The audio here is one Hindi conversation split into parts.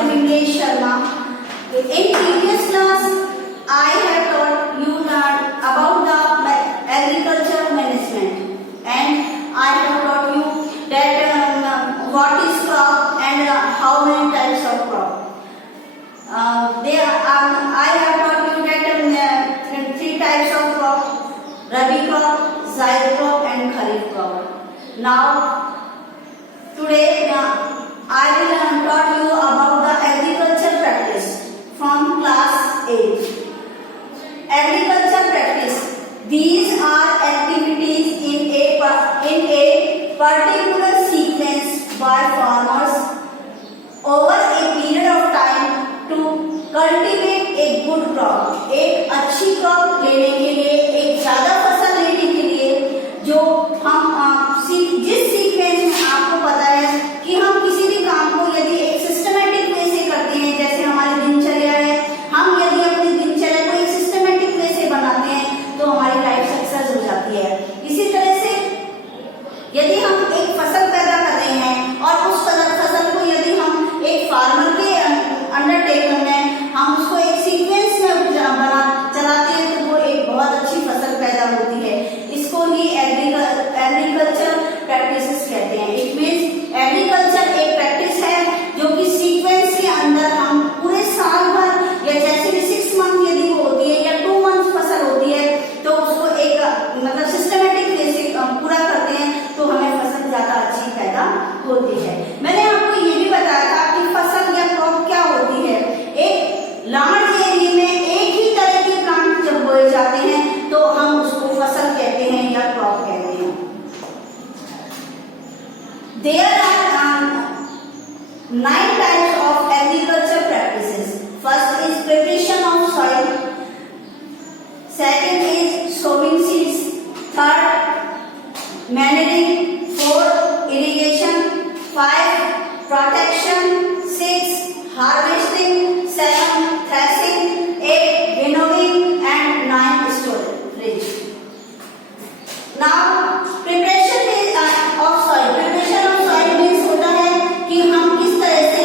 myself Vimlesh Sharma. In previous class, I have taught you about the agriculture management, and I have taught you that what is crop and how many types of crop. I have taught you that 3 types of crop: Rabi crop, Zaid crop, and Kharif crop. Now, today I will taught you about the agriculture practice from class 8. Agriculture practice. These are activities in a particular sequence by farmers over a period of time to cultivate a good crop. एक अच्छी क्रॉप लेने के लिए, एक ज्यादा फसल लेने के लिए, जो हम जिस सीक्वेंस में आपको पता है कि हम किसी भी काम को यदि एक सिस्टमेटिक वे से करते हैं, जैसे हमारी दिनचर्या है, हम यदि अपनी दिनचर्या को एक सिस्टमेटिक वे से बनाते हैं तो हमारी लाइफ सक्सेस हो जाती है। इसी तरह से यदि हम एक फसल पैदा कर रहे हैं और उस फसल को यदि हम एक फार्मर के अंडरटेकिंग में हम उसको एक सीक्वेंस में चलाते हैं तो वो एक बहुत अच्छी फसल पैदा होती है। इसको ही एग्रीकल्चर प्रैक्टिसेस कहते हैं। इट मींस एग्रीकल्चर एक प्रैक्टिस है जो कि सीक्वेंस के अंदर हम पूरे साल भर या जैसे भी 6 मंथ यदि वो होती है या 2 मंथ फसल होती है तो उसको एक मतलब सिस्टमेटिक वे से पूरा करते हैं तो हमें फसल ज्यादा अच्छी पैदा होती है। मैंने आपको ये भी बताया था कि फसल या क्रॉप क्या होती है। एक लार्ज एरिया में एक ही तरह के प्लांट जब बोए जाते हैं तो हम उसको फसल कहते हैं या क्रॉप कहते हैं। There are 9 types of agriculture practices. First is preparation of soil. Second is sowing seeds. Third, manuring. 4, irrigation. 5, protection. 6, harvesting. 7, threshing. 8, winnowing, and 9, storage. Now, preparation of soil. Preparation of soil means होता है कि हम किस तरह से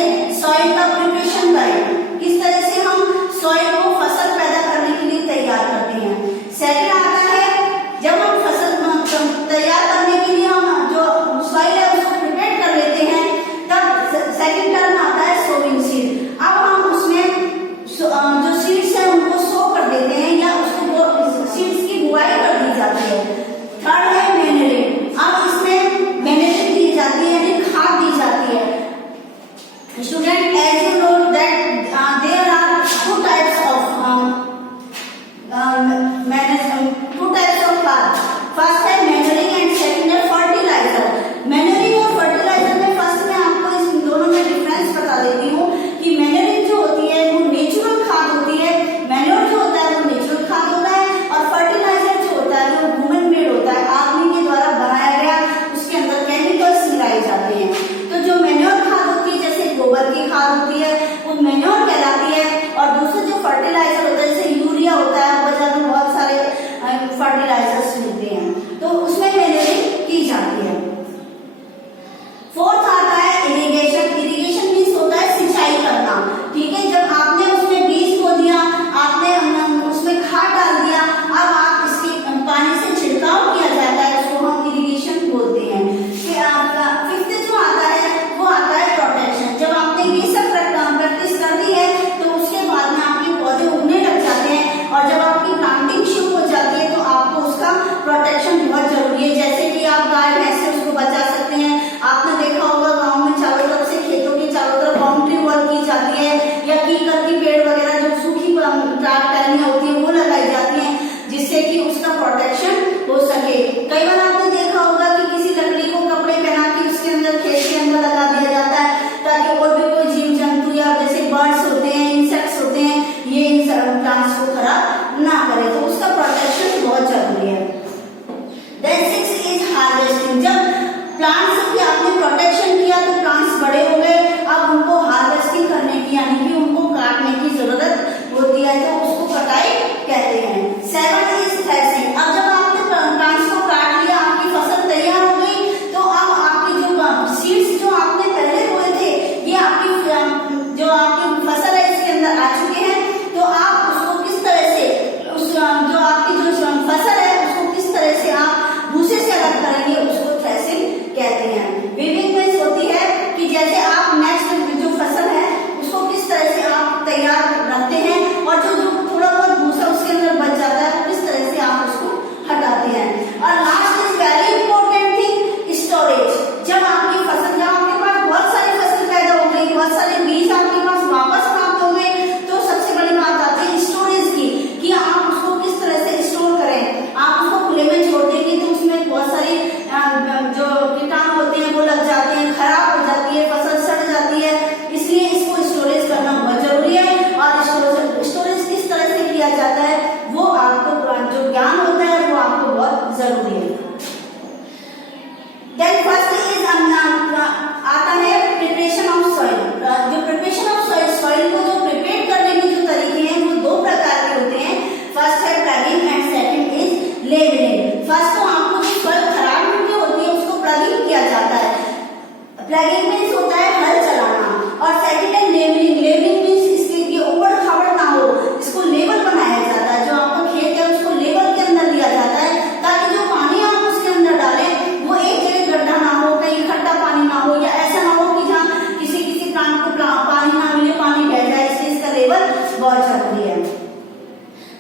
मीन्स होता है हल चलाना, और सेकंड है लेवलिंग। लेवलिंग मीन्स इसके ऊबड़ खाबड़ ना हो, इसको लेवल बनाया जाता है। जो आपका खेत है उसको लेवल के अंदर लिया जाता है, ताकि जो पानी आप उसके अंदर डालें वो एक जगह गड्ढा ना हो, कहीं इकट्ठा पानी ना हो, या ऐसा ना हो कि जहाँ किसी प्लांट को पानी ना मिले, पानी बह जाए। इसलिए इसका लेवल बहुत जरूरी है।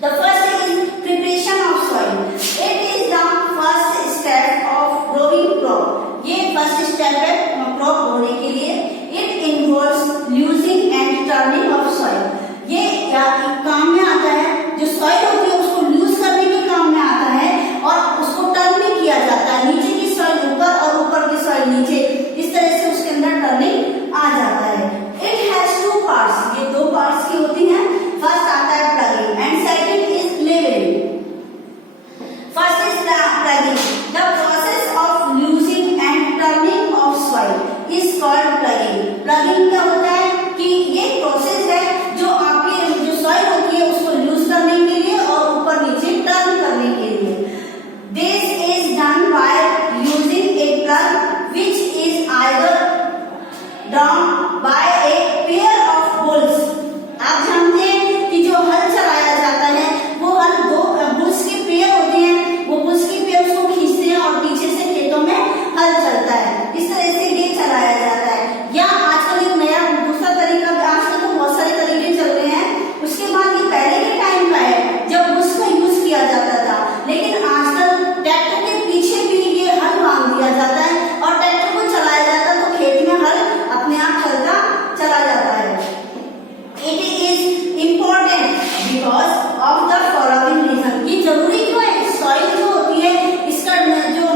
The first is preparation of soil. It is the first step of growing crop. ये first step है crop होने के लिए। It involves losing and turning of soil. ये काम में आता है, जो soil होती है उसको lose करने के काम में आता है, और उसको turn भी किया जाता है, नीचे की soil ऊपर और ऊपर की soil नीचे, इस तरह से उसके अंदर turning आ जाता है। It has two parts. ये दो parts की होती हैं। First आता है plugging and second is leveling. First is plugging. The process of losing and turning of soil is called plugging. Plugging क्या होता है कि ये प्रोसेस है जो आपकी जो soil होती है उसको लूज करने के लिए और ऊपर नीचे टर्न करने के लिए। This is done by using a plug which is either drawn by a pair of bulls. आप जानते हैं कि जो हल चलाया जाता है वो हल दो बुल्स के पेयर होते हैं, वो बुल्स के पेयर उसको खींचते हैं और पीछे से खेतों में हल चलता है। इस तरह से ये चलाया जाता है। या आजकल एक नया दूसरा तरीका, आजकल तो बहुत सारे तरीके चल रहे हैं। उसके बाद ये पहले के टाइम का है जब बुल्स का यूज किया जाता था, लेकिन आजकल ट्रैक्टर के पीछे भी ये हल बांध दिया जाता है और ट्रैक्टर को चलाया जाता है, तो खेत में हल अपने आप चलता चला जाता है। It is important because of the following reason. ये जरूरी क्यों है? Soil जो होती है इसका जो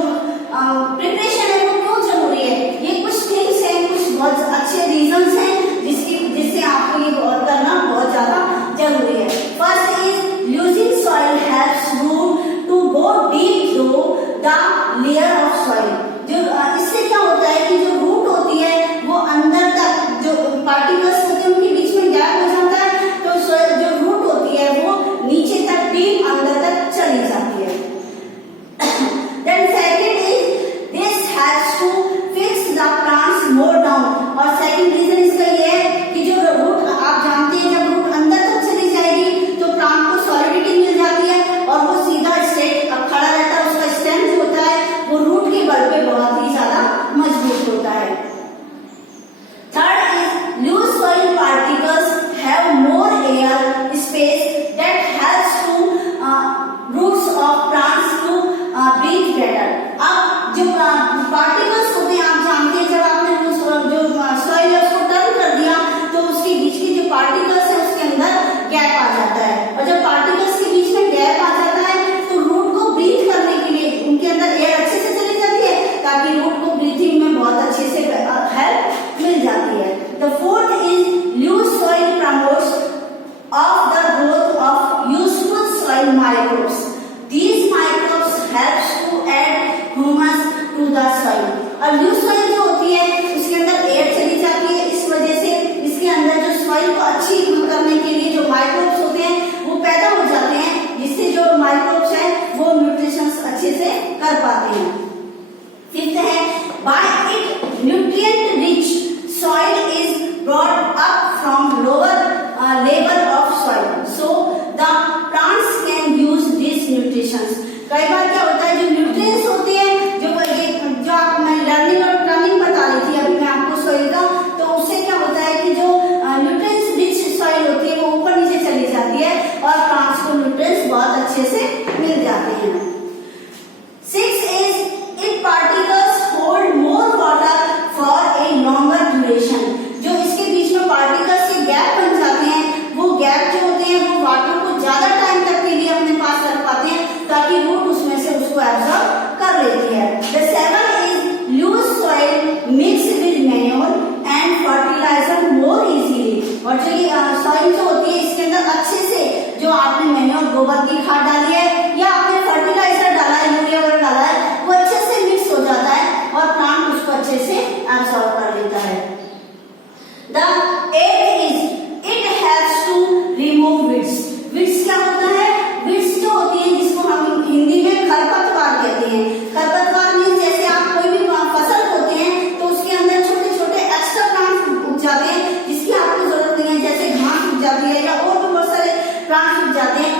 प्रिपरेशन है वो क्यों जरूरी है? ये कुछ थिंग्स हैं, कुछ बहुत अच्छे रीजंस हैं जिससे आपको ये गौर करना बहुत ज्यादा जरूरी है। First is losing soil helps root to go deep through the layer of soil. जो इससे क्या होता है कि जो रूट होती है वो अंदर तक, जो पार्टिकल्स होते हैं उनके बीच में गैप हो जाता है, तो जो रूट होती है वो नीचे तक डीप अंदर तक चली जाती है। Then second is this has to fix the plants more down. और second reason इसका ये है कि जो रूट, आप जानते हैं जब रूट अंदर तक चली जाएगी तो प्लांट को सॉलिडिटी मिल जाती है और वो सीधा स्ट्रेट खड़ा रहता है। उसका स्टेम जो होता है वो रूट के बल पे बहुत ही ज्यादा मजबूत होता है। Third is loose soil particles have more air space that helps to roots of plants to breathe better. अब जो particles होते हैं, आप जानते हैं जब आपने जो soil है उसको टर्न कर दिया तो उसके बीच के जो particles है उसके अंदर गैप आ जाता है, और जब particles के बीच में गैप आ जाता है तो रूट को ब्रीथ करने के लिए उनके अंदर एयर अच्छे से चली जाती है, ताकि रूट को ब्रीथिंग में बहुत अच्छे से हेल्प मिल जाती है। The fourth is loose soil promotes of the growth of useful soil microbes. These microbes helps to add humus to the soil. और loose soil जो होती है उसके अंदर एयर चली जाती है, इस वजह से इसके अंदर जो soil को अच्छी करने के लिए जो माइक्रोब्स होते हैं वो पैदा हो जाते हैं, जिससे जो माइक्रोब्स है वो न्यूट्रिशंस अच्छे से कर पाते हैं। फिफ्थ है by it nutrient rich soil is brought up from lower level of soil, so the plants can use these nutritions. कई बार क्या होता है जो न्यूट्रिएंट्स होते हैं, जो आप मैं लर्निंग और टर्निंग बता रही थी अभी मैं आपको सोइल का, तो उससे क्या होता है कि जो न्यूट्रिएंट्स रिच सॉइल होती है वो ऊपर नीचे चली जाती है और प्लांट्स को न्यूट्रिएंट्स बहुत अच्छे से मिल जाते हैं। 6 is it particles hold more water for a longer duration. जो इसके बीच में पार्टिकल्स के गैप बन जाते हैं, वो गैप जो होते हैं वो वाटर को ज्यादा टाइम तक के लिए अपने पास रख पाते हैं, ताकि रूट उसमें से उसको एब्जॉर्ब कर लेती है। The 7 is loose soil mixed with manure and fertilizer more easily. और जो ये सॉइल जो होती है इसके अंदर अच्छे से जो आपने मैन्योर गोबर की खाद डाली है या आपने फर्टिलाइजर डाला है, यूरिया वगैरह डाला है, वो अच्छे से मिक्स हो जाता है और प्लांट उसको अच्छे से एब्जॉर्ब कर लेता है। The 8th is it helps to remove weeds. Weeds क्या होता है? Weeds जो होती है जिसको हम हिंदी में खरपतवार कहते हैं। खरपतवार मीन्स जैसे आप कोई भी फसल बोते हैं तो उसके अंदर छोटे छोटे जाती है या और भी बहुत सारे प्लांट्स उग जाते हैं,